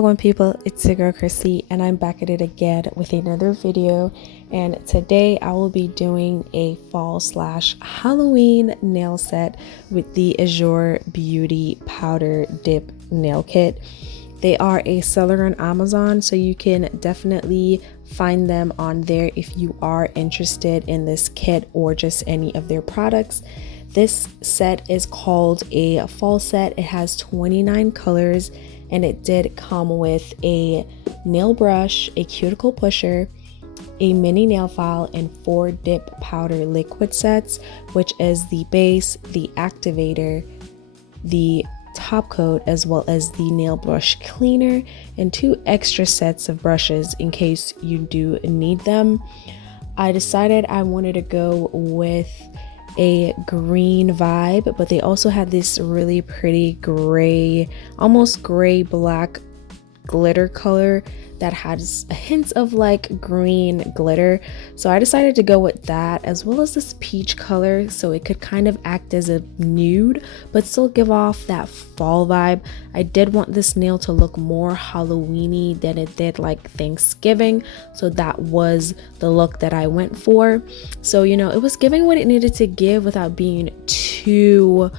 Welcome people, it's your girl Chrissy and I'm back at it again with another video, and today I will be doing a fall/Halloween nail set with the Azure Beauty Powder Dip Nail Kit. They are a seller on Amazon, so you can definitely find them on there if you are interested in this kit or just any of their products. This set is called a fall set. It has 29 colors and it did come with a nail brush, a cuticle pusher, a mini nail file, and 4 dip powder liquid sets, which is the base, the activator, the top coat, as well as the nail brush cleaner, and 2 extra sets of brushes in case you do need them. I decided I wanted to go with a green vibe, but they also had this really pretty gray, almost gray black glitter color that has a hint of like green glitter, so I decided to go with that, as well as this peach color, so it could kind of act as a nude but still give off that fall vibe. I did want this nail to look more Halloweeny than it did like Thanksgiving, so that was the look that I went for. So you know, it was giving what it needed to give without being too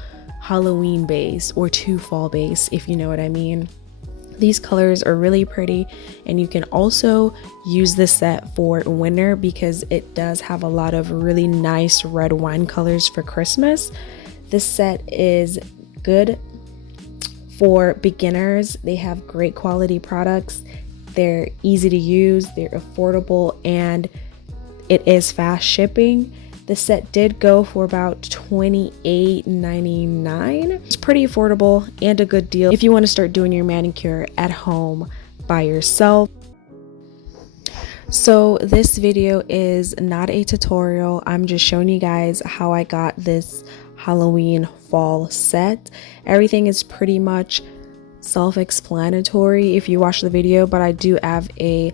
Halloween based or too fall based, if you know what I mean. These colors are really pretty, and you can also use this set for winter because it does have a lot of really nice red wine colors for Christmas. This set is good for beginners. They have great quality products. They're easy to use, they're affordable, and it is fast shipping. The set did go for about $28.99. It's pretty affordable and a good deal if you want to start doing your manicure at home by yourself. So this video is not a tutorial. I'm just showing you guys how I got this Halloween fall set. Everything is pretty much self-explanatory if you watch the video, but I do have a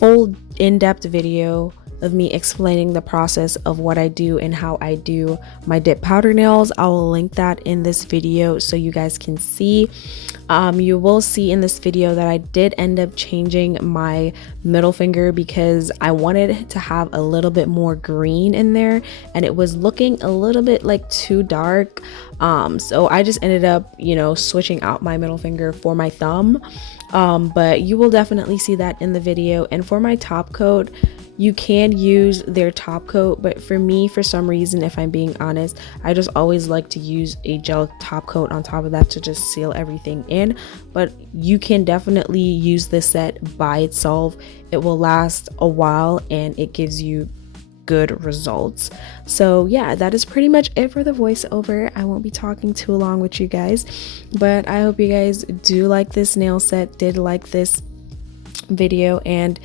full in-depth video of me explaining the process of what I do and how I do my dip powder nails. I will link that in this video so you guys can see. You will see in this video that I did end up changing my middle finger because I wanted to have a little bit more green in there and it was looking a little bit like too dark. So I just ended up, you know, switching out my middle finger for my thumb. But you will definitely see that in the video. And for my top coat, you can use their top coat, but for me, for some reason, if I'm being honest, I just always like to use a gel top coat on top of that to just seal everything in. But you can definitely use this set by itself. It will last a while and it gives you good results. So yeah, that is pretty much it for the voiceover. I won't be talking too long with you guys, but I hope you guys do like this nail set, did like this video, and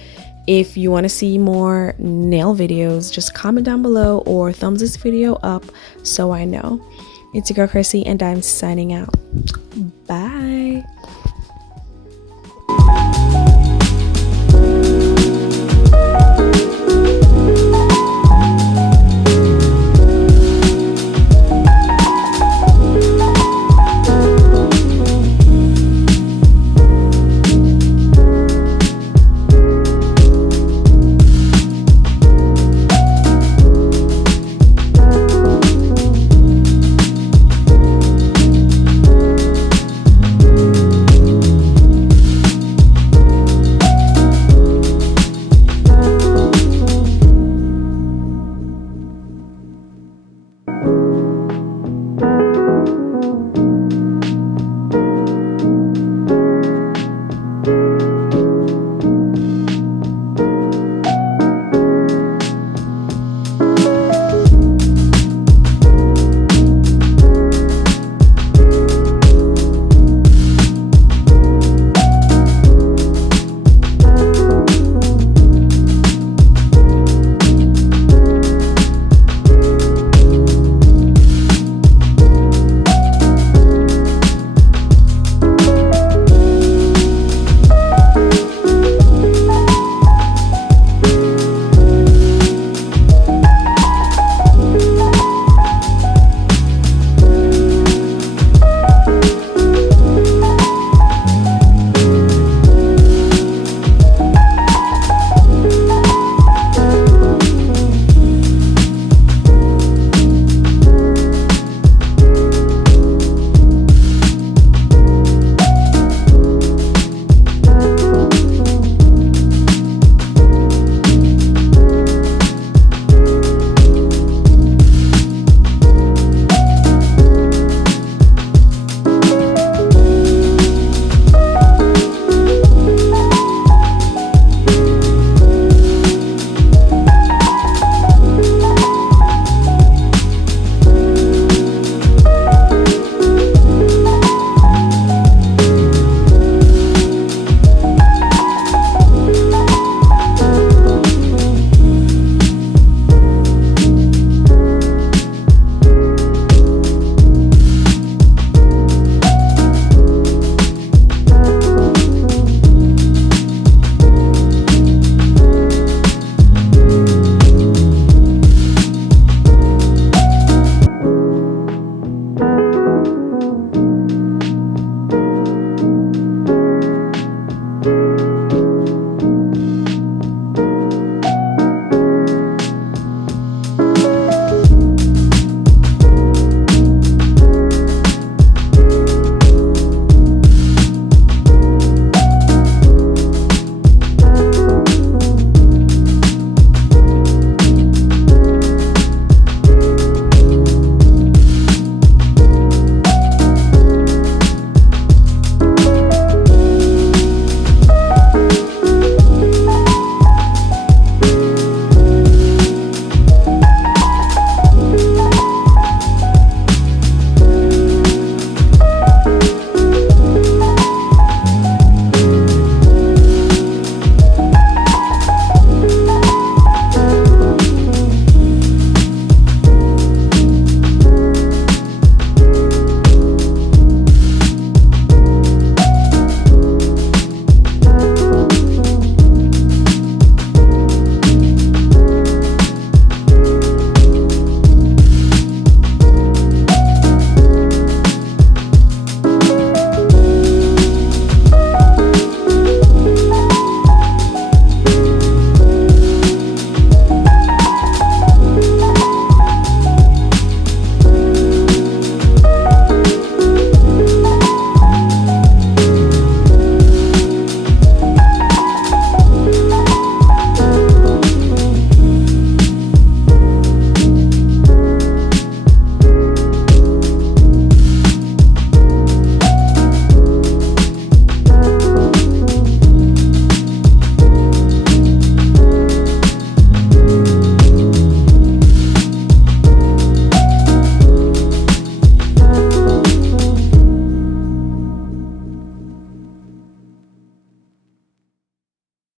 if you want to see more nail videos, just comment down below or thumbs this video up so I know. It's your girl Chrissy and I'm signing out. Bye.